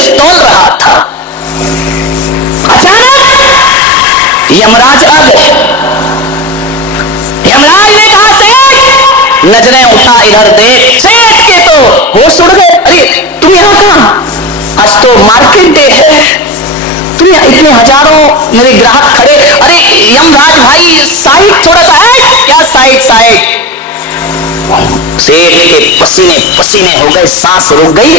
कुछ तोल रहा था, अचानक यमराज आ गए। यमराज ने कहा सेठ, नजरें उठा इधर देख। सेठ के तो होश उड़ गए। अरे तुम यहाँ कहाँ? आज तो मार्केट डे है, तुम यहाँ इतने हजारों मेरे ग्राहक खड़े। अरे यमराज भाई साइड थोड़ा सा है क्या? Side side. सेठ के पसीने पसीने हो गए, सांस रुक गई,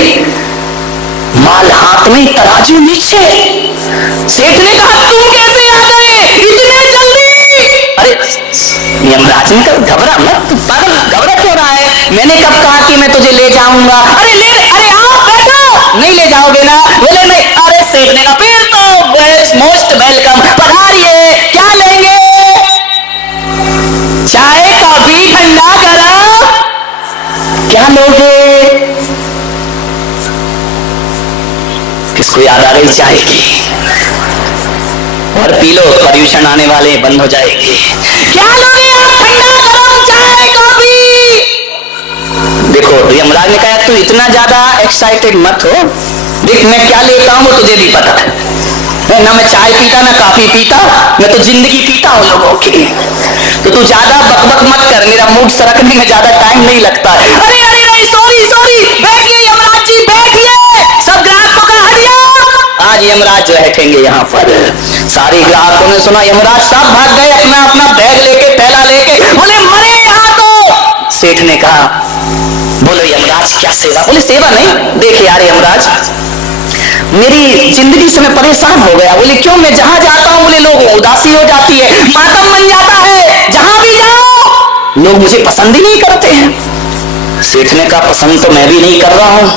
माल हाथ में, तराजू नीचे। सेठ ने कहा तुम कैसे आ गए इतने जल्दी? अरे यमराज ने कहा घबरा मत, तू पागल, घबरा क्यों रहा है? मैंने कब कहा कि मैं तुझे ले जाऊंगा? अरे आओ बैठो। नहीं ले जाओगे ना? बोले नहीं। अरे सेठ ने कहा फिर तो मोस्ट वेलकम, पधारिए, क्या लेंगे? चाय कॉफी ठंडा गरम, क्या लोगे? किसको याद आ गई चाय की? और पी लो, पर्यूषण आने वाले बंद हो जाएगी। क्या लोगे आप? ठंडा गरम चाय कॉफी। देखो यमराज ने कहा तू इतना ज्यादा एक्साइटेड मत हो, देख मैं क्या लेता हूँ तुझे भी पता है ना। मैं चाय पीता ना कॉफी पीता, मैं तो जिंदगी पीता हूँ लोगों की। तो तू ज्यादा बकबक मत कर, मेरा मूड सरकने में ज्यादा टाइम नहीं लगता है। अरे अरे अरे सॉरी सॉरी, बैठिए यमराज जी बैठिए, सब ग्राहकों का हटिया। आज यमराज बैठेंगे यहाँ पर। सारे ग्राहकों ने सुना यमराज साहब भाग गए अपना अपना बैग लेके, थैला लेके। बोले मरे यहाँ तो। सेठ ने कहा बोलो यमराज क्या सेवा? बोले सेवा नहीं, देख यार यमराज मेरी जिंदगी से मैं परेशान हो गया। बोले क्यों? मैं जहां जाता हूं बोले लोग उदासी हो जाती है, मातम बन जाता है, जहां भी जाओ लोग मुझे पसंद ही नहीं करते हैं। सेठ ने कहा पसंद तो मैं भी नहीं कर रहा हूं,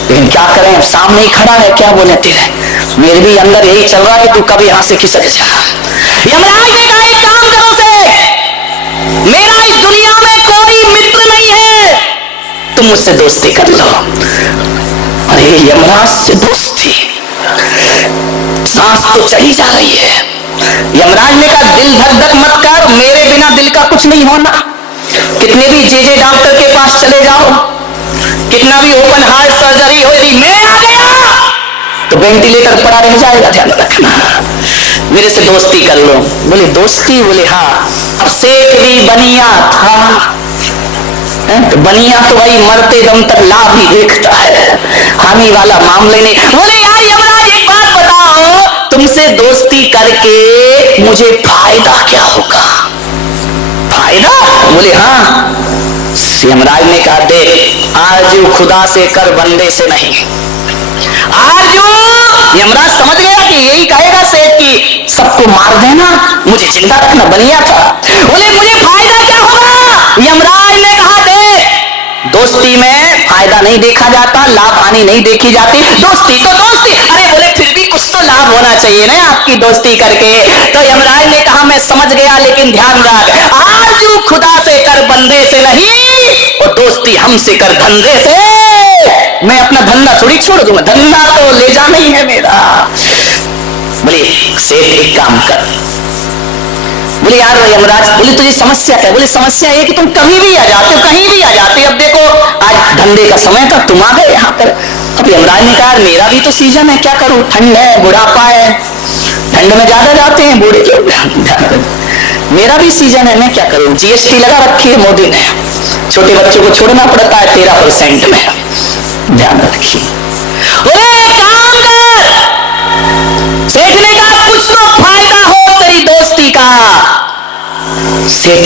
लेकिन क्या करें, सामने ही खड़ा है, क्या बोले तेरे, मेरे भी अंदर यही चल रहा है कि तू कभी यहां से खिसक जा। यमराज ने कहा एक काम करो सेठ, मेरा इस दुनिया में कोई मित्र नहीं है, तुम मुझसे दोस्ती कर लो। अरे यमराज से दोस्ती, सांस तो चढ़ी जा रही है। यमराज ने कहा दिल धक धक मत कर, मेरे बिना दिल का कुछ नहीं होना। कितने भी जे डॉक्टर के पास चले जाओ, कितना भी ओपन हार्ट सर्जरी हो, यदि मैं आ गया तो वेंटिलेटर पड़ा रह जाएगा, ध्यान रखना। मेरे से दोस्ती कर लो। बोले दोस्ती? बोले हाँ। अब सेठ भी बनिया था, तो बनिया तो भाई मरते दम तक लाभ ही देखता है, हानि वाला मामले नहीं। बोले यार यमराज एक बात बताओ, तुमसे दोस्ती करके मुझे फायदा क्या होगा? फायदा? बोले हाँ। यमराज ने कहा देख, आरजू खुदा से कर बंदे से नहीं। आरजू, यमराज समझ गया कि यही कहेगा सेठ की सबको मार देना, मुझे जिंदा रखना, बनिया था। बोले मुझे फायदा क्या होगा? यमराज ने कहा देख, दोस्ती में फायदा नहीं देखा जाता, लाभ हानि नहीं देखी जाती, दोस्ती तो दोस्ती। अरे बोले फिर भी कुछ तो लाभ होना चाहिए ना आपकी दोस्ती करके। तो यमराज ने कहा मैं समझ गया, लेकिन ध्यान रख, आरजू खुदा से कर बंदे से नहीं, और दोस्ती हमसे कर धंधे से। मैं अपना धंधा थोड़ी छोड़ दूंगा, धंधा तो ले जाना ही है मेरा। बोले सेठ एक काम कर। बोले यार यमराज, बोले तुझे समस्या क्या? बोले समस्या है कि तुम कहीं भी आ जाते हो, कहीं भी आ जाते हो। अब देखो आज धंधे का समय था, तुम आ गए यहाँ पर। अब यमराज ने कहा मेरा भी तो सीजन है, क्या करूं, ठंड है, बुढ़ापा है, ठंड में ज्यादा जाते हैं बूढ़े लोग, मेरा भी सीजन है, मैं क्या करूं। जीएसटी लगा रखी है मोदी ने, छोटे बच्चों को छोड़ना पड़ता है 13% में, ध्यान रखिए। सेठ ने कहा कुछ तो फायदा हो तेरी दोस्ती का। सेठ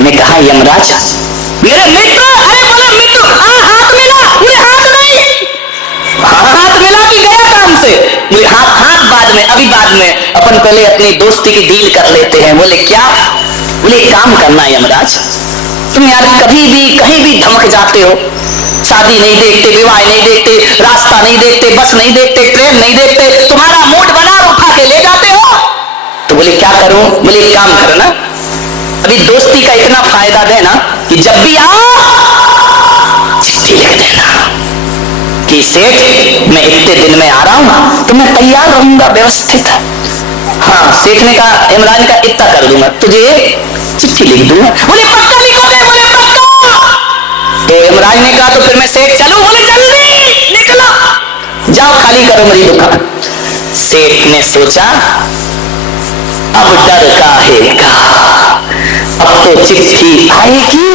ने कहा यमराज मेरे मित्र, अरे बोले मित्र, हाथ मिला। बोले हाथ नहीं, हाथ मिला कि गया काम से? बोले हाथ बाद में, अभी बाद में, अपन पहले अपनी दोस्ती की डील कर लेते हैं। बोले क्या? बोले काम करना यमराज, तुम यार कभी भी कहीं भी धमक जाते हो, शादी नहीं देखते, विवाह नहीं देखते, रास्ता नहीं देखते, बस नहीं देखते, ट्रेन नहीं देखते, तुम्हारा मूड बना उठा के ले जाते हो। तो बोले क्या करूं? बोले एक काम करना, अभी दोस्ती का इतना फायदा देना कि जब भी आओ चिट्ठी लिख देना कि सेठ मैं इतने दिन में आ रहा हूं, तो मैं तैयार रहूंगा व्यवस्थित। हाँ, सेठ ने कहा, इमरान का इतना कर दूंगा, तुझे चिट्ठी लिख दूंगा। बोले पक्का लिखोगे? बोले पक्का। तो इमरान ने कहा तो फिर मैं सेठ चलूं? बोले जल्दी निकलो, जाओ खाली खाली करो मेरी दुकान। सेठ ने सोचा अब डर काहेगा, अब तो चिट्ठी आएगी,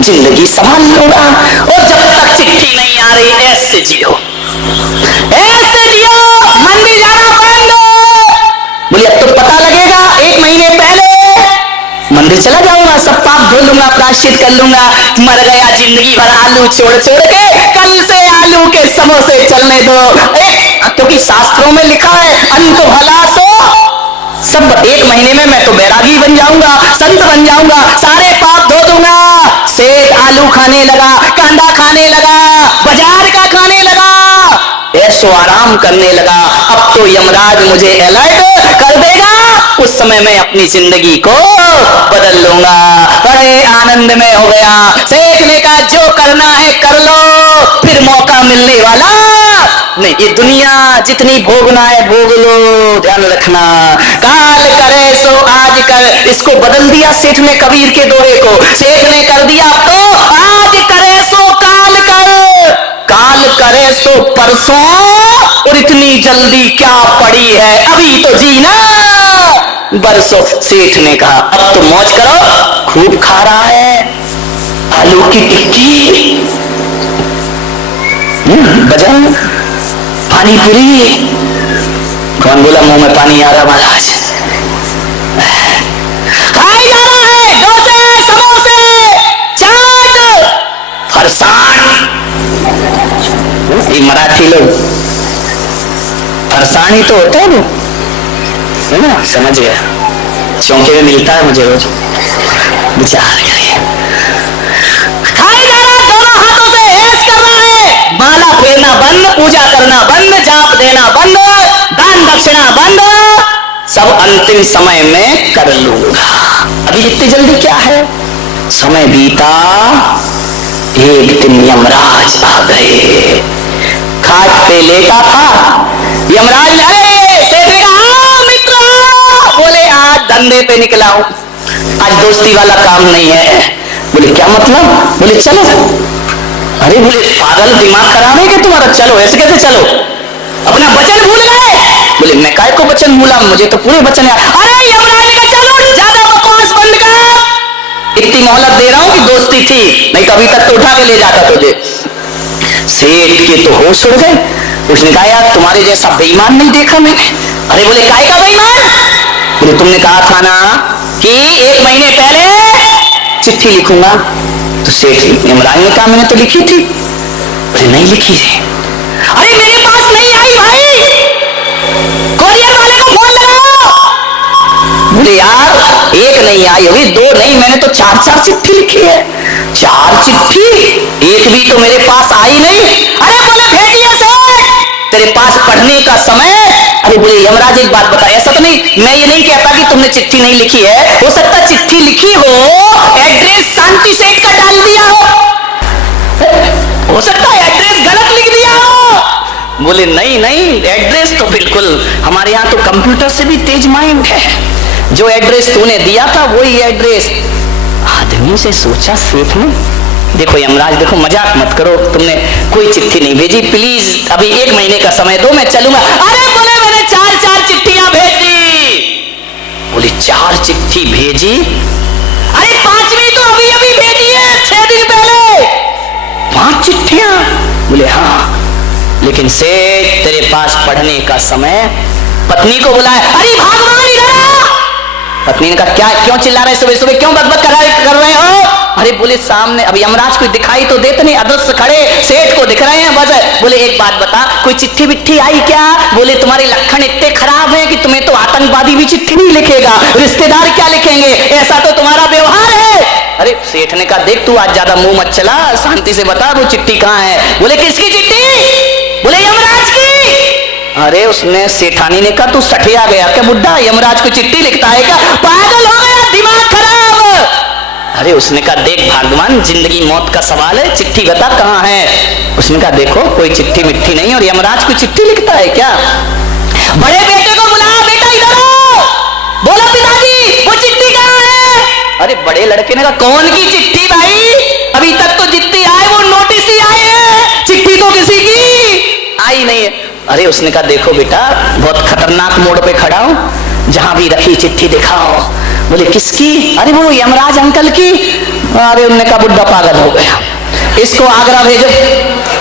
जिंदगी संभाल लूंगा, और जब तक चिट्ठी नहीं आ रही ऐसे जियो, ऐसे जियो, मंदिर जाना बंद। बोले अब तो पता लगेगा, 1 महीने पहले मंदिर चला जाऊंगा, सब पाप धो लूंगा, प्रायश्चित कर लूंगा, मर गया जिंदगी भर आलू छोड़ छोड़ के, कल से आलू के समोसे चलने दो। क्योंकि शास्त्रों में लिखा है अंत भला सो सब, 1 महीने में मैं तो बैरागी बन जाऊंगा, संत बन जाऊंगा, सारे पाप धो दूंगा। सेठ आलू खाने लगा, कांदा खाने लगा, बाजार का खाने लगा, ऐसो आराम करने लगा। अब तो यमराज मुझे अलर्ट कर देगा, उस समय मैं अपनी जिंदगी को बदल लूंगा। बड़े आनंद में हो गया। सेठ ने कहा जो करना है कर लो, फिर मौका मिलने वाला नहीं, ये दुनिया जितनी भोगना है भोग लो, ध्यान रखना। काल करे सो आज कर, इसको बदल दिया सेठ ने कबीर के दोहे को। सेठ ने कर दिया तो आज करे सो काल कर, काल करे सो परसों, और इतनी जल्दी क्या पड़ी है, अभी तो जीना बरसों। सेठ ने कहा अब तो मौज करो, खूब खा रहा है आलू की टिक्की, बजाओ पानी पूरी। कौन बोला मुंह में पानी आ रहा महाराज? खाई जाना है डोसे, समोसे, चाट, फरसान। ये मराठी लोग फरसान ही तो होता है, वो है ना, समझ गया। चौंके में मिलता है मुझे रोज, विचार करिए। खाई जाना, दोनों हाथों से ऐश करना है, माला फेरना बंद, पूजा करना बंद, जाप देना बंद, दान दक्षिणा बंद, सब अंतिम समय में कर लूंगा। अभी इतनी जल्दी क्या है? समय बीता, एक दिन यमराज आ गए। खाट पे लेटा था यमराज, सेठ ने कहा मित्र, बोले आज धंधे पे निकला हूं, आज दोस्ती वाला काम नहीं है। बोले क्या मतलब? बोले चलो। अरे बोले पागल, दिमाग खराब है कि तुम्हारा? चलो, ऐसे कैसे चलो? अपना वचन भूल गए? बोले मैं काय को वचन भूला, मुझे तो पूरे वचन है। अरे यमराज ने चलो, ज्यादा बकवास बंद कर, इतनी मोहलत दे रहा हूं कि दोस्ती थी, नहीं तो अभी तक तो उठा के ले जाता तुझे। सेठ के तो होश उड़ गए। उसने कहा यार तुम्हारे जैसा बेईमान नहीं देखा मैंने। अरे बोले काहे का बेईमान? बोले तुमने कहा था ना कि 1 महीने पहले चिट्ठी लिखूंगा। तो सेठ यमराज ने कहा मैंने तो लिखी थी। बोले नहीं लिखी थी। अरे मेरे पास नहीं आई भाई, कोरियर वाले को फोन लगाओ। बोले यार 1 नहीं आई होगी, 2 नहीं, मैंने तो 4 चिट्ठी लिखी है। 4 चिट्ठी, 1 भी तो मेरे पास आई नहीं। अरे बोले भेजिए सेठ, तेरे पास पढ़ने का समय। अरे बोले यमराज एक बात बता, ऐसा तो नहीं, मैं ये नहीं कहता कि तुमने चिट्ठी नहीं लिखी है, हो सकता चिट्ठी लिखी हो, एड्रेस शांति सेठ का डाल दिया हो सकता है एड्रेस गलत लिख दिया हो। बोले नहीं नहीं, एड्रेस तो बिल्कुल, हमारे यहाँ तो कंप्यूटर से भी तेज माइंड है, जो एड्रेस तूने दिया था वही एड्रेस। आदमी से सोचा सेठ ने, देखो यमराज देखो मजाक मत करो, तुमने कोई चिट्ठी नहीं भेजी, प्लीज अभी 1 महीने का समय दो, मैं चलूंगा। अरे बोले मैंने 4 चिट्ठियां भेज दी। बोले 4 चिट्ठी भेजी? अरे 5वीं तो अभी अभी भेजी है, 6 दिन पहले। 5 चिट्ठियां? बोले हाँ, लेकिन सेठ तेरे पास पढ़ने का समय। पत्नी को बुलाया, अरे भगवान इधर आ। पत्नी ने कहा क्या, क्यों चिल्ला रहे सुबह सुबह, क्यों बकबक कर रहे हो? अरे बोले सामने अभी यमराज को दिखाई तो देते नहीं, अदृश्य खड़े सेठ को दिख रहे हैं बस। बोले एक बात बता, कोई चिट्ठी विट्ठी आई क्या? बोले तुम्हारे लक्षण इतने खराब हैं कि तुम्हें तो आतंकवादी भी चिट्ठी नहीं लिखेगा, रिश्तेदार क्या लिखेंगे, ऐसा तो तुम्हारा व्यवहार है। अरे सेठ ने कहा देख तू आज ज्यादा मुंह मत चला, शांति से बता वो चिट्ठी कहाँ है। बोले किसकी चिट्ठी? बोले यमराज की। अरे उसने सेठानी ने कहा तू सठिया गया क्या बुड्ढा, यमराज को चिट्ठी लिखता है क्या, पागल हो गया, दिमाग खराब। अरे उसने कहा देख भगवान, जिंदगी मौत का सवाल है, चिट्ठी बता कहाँ है। उसने कहा देखो कोई चिट्ठी मिट्ठी नहीं, और यमराज को चिट्ठी लिखता है क्या? बड़े बेटे को बुलाया, बेटा इधर आओ, बोलो पिताजी वो चिट्ठी कहाँ है? अरे बड़े लड़के ने कहा कौन की चिट्ठी भाई, अभी तक तो जितनी आए वो नोटिस ही आए हैं, चिट्ठी तो किसी की आई नहीं है। अरे उसने कहा देखो बेटा बहुत खतरनाक मोड़ पे खड़ा हूं, जहां भी रखी चिट्ठी दिखाओ। बोले किसकी? अरे वो यमराज अंकल की। अरे उन्होंने कहा बुड्ढा पागल हो गया, इसको आगरा भेजो,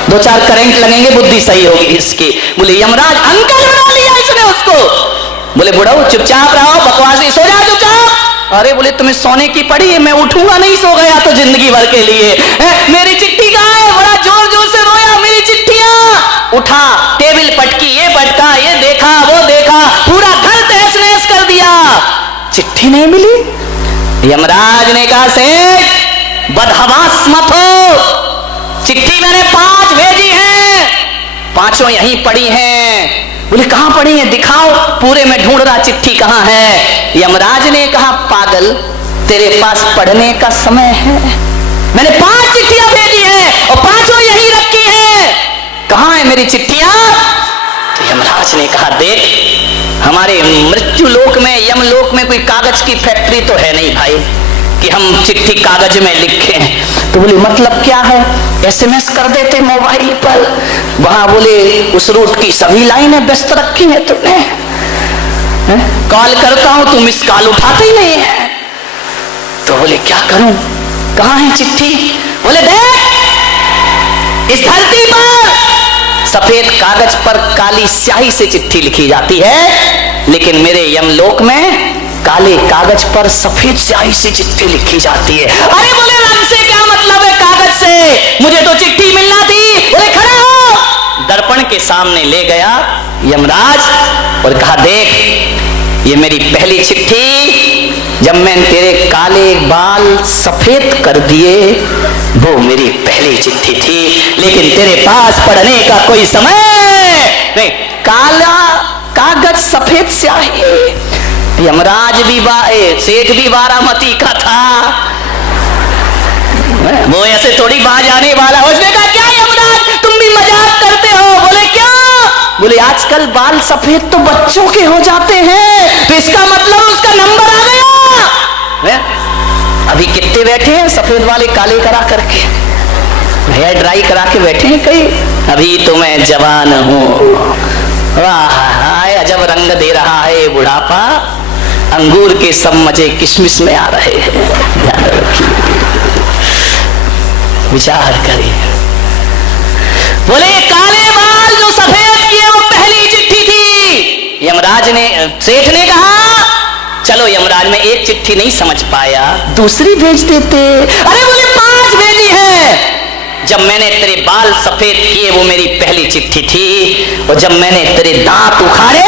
2-4 करंट लगेंगे, बुद्धि सही होगी इसकी। बोले यमराज अंकल बना लिया इसने उसको। बोले बुढ़ाओ चुपचाप रहो, बकवास नहीं, सो जाओ चुपचाप। अरे बोले तुम्हें सोने की पड़ी है, मैं उठूंगा नहीं, सो गया तो जिंदगी भर के लिए। मेरी चिट्ठी कहाँ है? बड़ा जोर जोर से रोया, मेरी चिट्ठियां। उठा, टेबल पटकी, ये पटका, ये देखा, वो देखा, पूरा घर तहस नहस कर दिया, चिट्ठी नहीं मिली। यमराज ने कहा सेठ बदहवास मत हो, चिट्ठी मैंने 5 भेजी है, 5 यहीं पड़ी हैं। बोले कहां पड़ी है? दिखाओ। पूरे में ढूंढ रहा, चिट्ठी कहां है? यमराज ने कहा पागल, तेरे पास पढ़ने का समय है? मैंने 5 चिट्ठियां भेजी हैं और 5 यहीं रखी हैं, कहां है मेरी चिट्ठियां? तो यमराज ने कहा देख, हमारे मृत्यु लोक में, यमलोक में कोई कागज की फैक्ट्री तो है नहीं भाई कि हम चिट्ठी कागज में लिखें। तो बोले मतलब क्या है? SMS कर देते मोबाइल पर। वहां बोले उस रूट की सभी लाइनें व्यस्त रखी हैं तुमने, कॉल करता हूं तुम मिस कॉल उठाते ही नहीं है। तो बोले क्या करूं, कहां है चिट्ठी? बोले देख, इस धरती पर सफेद कागज पर काली स्याही से चिट्ठी लिखी जाती है, लेकिन मेरे यमलोक में काले कागज पर सफेद स्याही से चिट्ठी लिखी जाती है। अरे बोले रंग से क्या मतलब है, कागज से, मुझे तो चिट्ठी मिलना थी। बोले खड़ा हो। दर्पण के सामने ले गया यमराज और कहा देख, ये मेरी पहली चिट्ठी, जब मैंने तेरे काले बाल सफेद कर दिए वो मेरी पहली चिट्ठी थी, लेकिन तेरे पास पढ़ने का कोई समय नहीं। काला कागज सफेद स्याही। यमराज भी सेठ भी बारामती का था, वो ऐसे थोड़ी बाज आने वाला। उसने कहा क्या यमराज तुम भी मजाक करते हो? बोले क्या? बोले आजकल बाल सफेद तो बच्चों के हो जाते हैं, तो इसका मतलब उसका नंबर आ गया। अभी कितने बैठे हैं सफेद वाले काले करा करके, हेयर ड्राई करा के बैठे हैं कई। अभी तो मैं जवान हूं, वाह अजब रंग दे रहा है बुढ़ापा, अंगूर के सब मजे किशमिश में आ रहे हैं। ध्यान रखिए, विचार करिए। बोले काले बाल जो सफेद किए वो पहली चिट्ठी थी। यमराज ने, सेठ ने कहा चलो यमराज में एक चिट्ठी नहीं समझ पाया, दूसरी भेज देते। अरे बोले 5 भेजी है। जब मैंने तेरे बाल सफेद किए वो मेरी पहली चिट्ठी थी, और जब मैंने तेरे दांत उखाड़े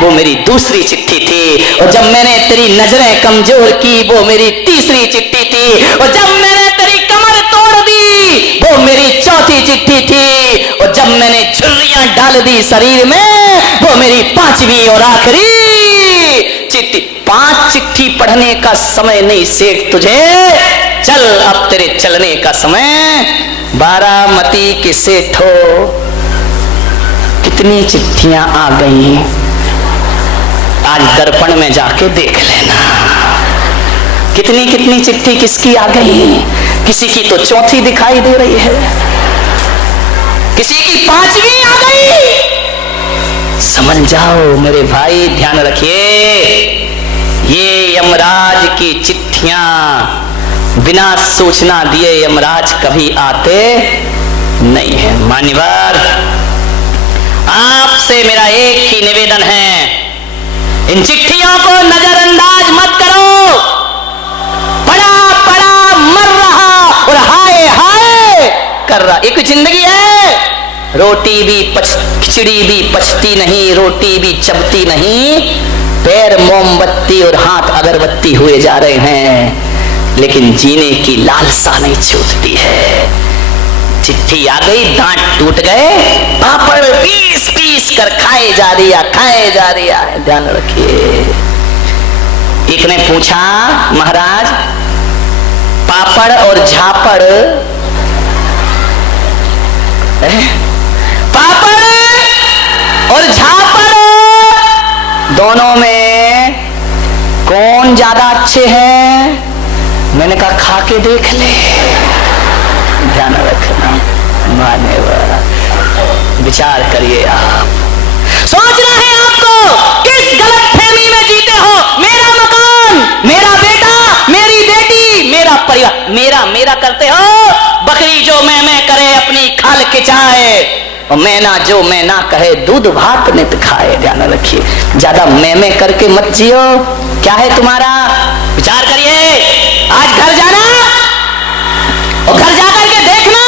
वो मेरी दूसरी चिट्ठी थी, और जब मैंने तेरी नजरें कमजोर की वो मेरी तीसरी चिट्ठी थी, और जब मैंने तेरी कमर तोड़ दी वो मेरी चौथी चिट्ठी थी, और जब मैंने झुर्रियां डाल दी शरीर में वो मेरी 5वीं और आखिरी चिट्ठी। 5 चिट्ठी पढ़ने का समय नहीं सेठ तुझे, चल अब तेरे चलने का समय। बारामती के सेठो कितनी चिट्ठियां आ गई, आज दर्पण में जाके देख लेना कितनी कितनी चिट्ठी किसकी आ गई। किसी की तो चौथी दिखाई दे रही है, किसी की 5वीं आ गई। समझ जाओ मेरे भाई, ध्यान रखिए, ये यमराज की चिट्ठियां बिना सूचना दिए यमराज कभी आते नहीं है। मान्यवर, आपसे मेरा एक ही निवेदन है, इन चिट्ठियों को नजरअंदाज मत करो। पड़ा पड़ा मर रहा और हाय हाय कर रहा। एक जिंदगी है, रोटी भी खिचड़ी भी पचती नहीं, रोटी भी चबती नहीं, पैर मोमबत्ती और हाथ अगरबत्ती हुए जा रहे हैं, लेकिन जीने की लालसा नहीं छूटती है। चिट्ठी आ गई, दांत टूट गए, पापड़ पीस पीस कर खाए जा रहा है। ध्यान रखिए। एक ने पूछा महाराज पापड़ और झापड़, पापड़ और झापड़ दोनों में कौन ज्यादा अच्छे हैं? मैंने कहा खा के देख ले। ध्यान रखना मान्यवर, विचार करिए आप, सोचना है आपको किस गलतफहमी में जीते हो। मेरा मकान, मेरा बेटा, मेरी बेटी, मेरा परिवार, मेरा मेरा करते हो। बकरी जो मैं करे अपनी खाल खिंचाए, और मैना जो मैं ना कहे दूध भात नित खाए। ध्यान रखिए, ज्यादा मैं करके मत जियो। क्या है तुम्हारा, विचार करिए। आज घर जाना और घर जाकर के देखना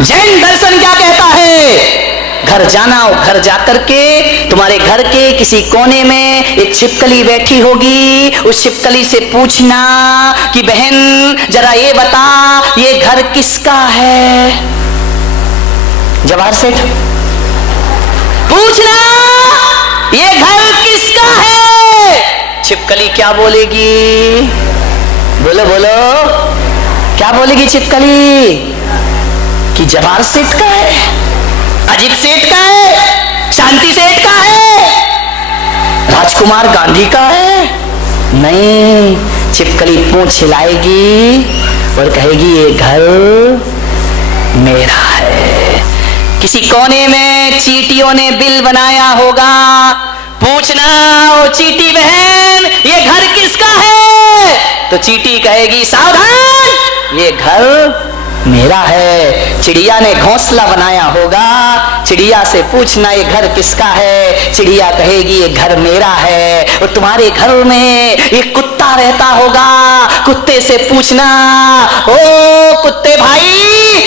जैन दर्शन क्या कहता है। घर जाना और घर जाकर के तुम्हारे घर के किसी कोने में एक छिपकली बैठी होगी। उस छिपकली से पूछना कि बहन जरा ये बता, ये घर किसका है। जवाहर सेठ, पूछना ये घर किसका है। छिपकली क्या बोलेगी, बोलो बोलो, क्या बोलेगी छिपकली कि जवाहर सेठ का है, अजीत सेठ का है, शांति सेठ का है, राजकुमार गांधी का है। नहीं, छिपकली पूंछ हिलाएगी और कहेगी ये घर मेरा है। किसी कोने में चींटियों ने बिल बनाया होगा। पूछना ओ चींटी बहन, ये घर किसका है। तो चींटी कहेगी सावधान, ये घर मेरा है। चिड़िया ने घोंसला बनाया होगा। चिड़िया से पूछना ये घर किसका है। चिड़िया कहेगी ये घर मेरा है। और तुम्हारे घर में एक कुत्ता रहता होगा। कुत्ते से पूछना ओ कुत्ते भाई,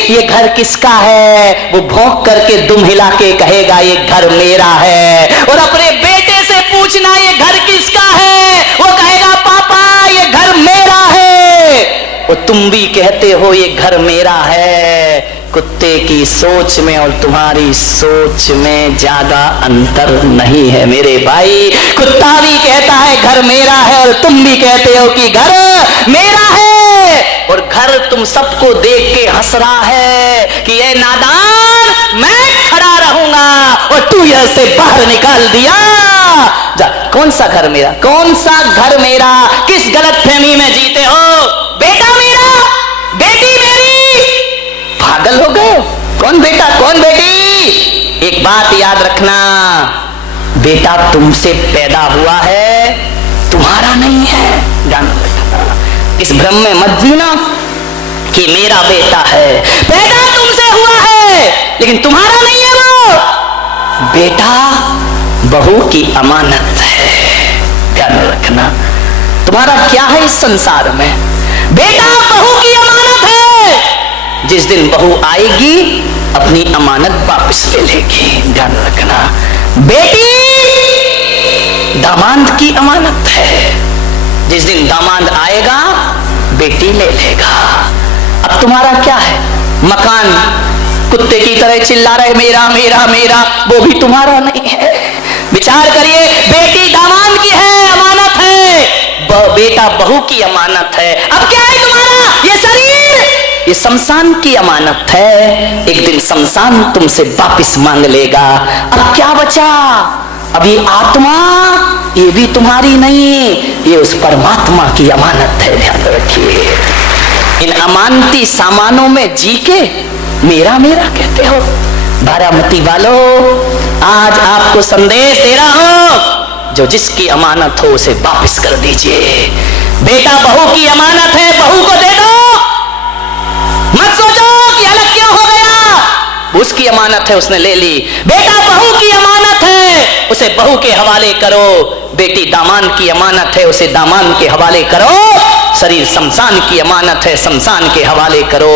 ये घर किसका है। वो भौंक करके दुम हिला के कहेगा ये घर मेरा है। और अपने बेटे से पूछना ये घर किसका है। वो कहेगा पापा ये घर मेरा है। और तुम भी कहते हो ये घर मेरा है। कुत्ते की सोच में और तुम्हारी सोच में ज्यादा अंतर नहीं है मेरे भाई। कुत्ता भी कहता है घर मेरा है और तुम भी कहते हो कि घर मेरा है। और घर तुम सबको देख के हंस रहा है कि ये नादान, मैं खड़ा रहूंगा और तू यहां से बाहर निकाल दिया जा। कौन सा घर मेरा, कौन सा घर मेरा। किस गलतफहमी में जीते हो। बेटा मेरा, बेटी मेरी, पागल हो गए। कौन बेटा कौन बेटी। एक बात याद रखना, बेटा तुमसे पैदा हुआ है, तुम्हारा नहीं है। जान रखना, इस भ्रम में मत जीना कि मेरा बेटा है। पैदा तुमसे हुआ है लेकिन तुम्हारा नहीं है। वो बेटा बहू की अमानत है। ध्यान रखना, तुम्हारा क्या है इस संसार में। बेटा बहू की अमानत है। जिस दिन बहू आएगी अपनी अमानत वापस ले लेगी। ध्यान रखना, बेटी दामाद की अमानत है। जिस दिन दामाद आएगा बेटी ले लेगा। अब तुम्हारा क्या है। मकान कुत्ते की तरह चिल्ला रहे मेरा मेरा मेरा, वो भी तुम्हारा नहीं है। विचार करिए, बेटी दामाद की है, अमानत है। बेटा बहू की अमानत है। अब क्या है तुम्हारा। ये शरीर, ये शमशान की अमानत है। एक दिन शमशान तुमसे वापस मांग लेगा। अब क्या बचा। अब ये आत्मा, ये भी तुम्हारी नहीं, ये उस परमात्मा की अमानत है। ध्यान रखिए, इन अमानती सामानों में जी के मेरा मेरा कहते हो। बारामती वालों, आज आपको संदेश दे रहा हूं, जो जिसकी अमानत हो उसे वापस कर दीजिए। बेटा बहू की अमानत है, बहू को दे दो। मत सोचो कि अलग क्यों हो गया। उसकी अमानत है, उसने ले ली। बेटा बहू की अमानत है, उसे बहू के हवाले करो। बेटी दामाद की अमानत है, उसे दामाद के हवाले करो। शरीर शमशान की अमानत है, शमशान के हवाले करो।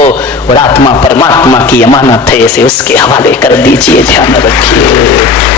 और आत्मा परमात्मा की अमानत है, इसे उसके हवाले कर दीजिए। ध्यान रखिए।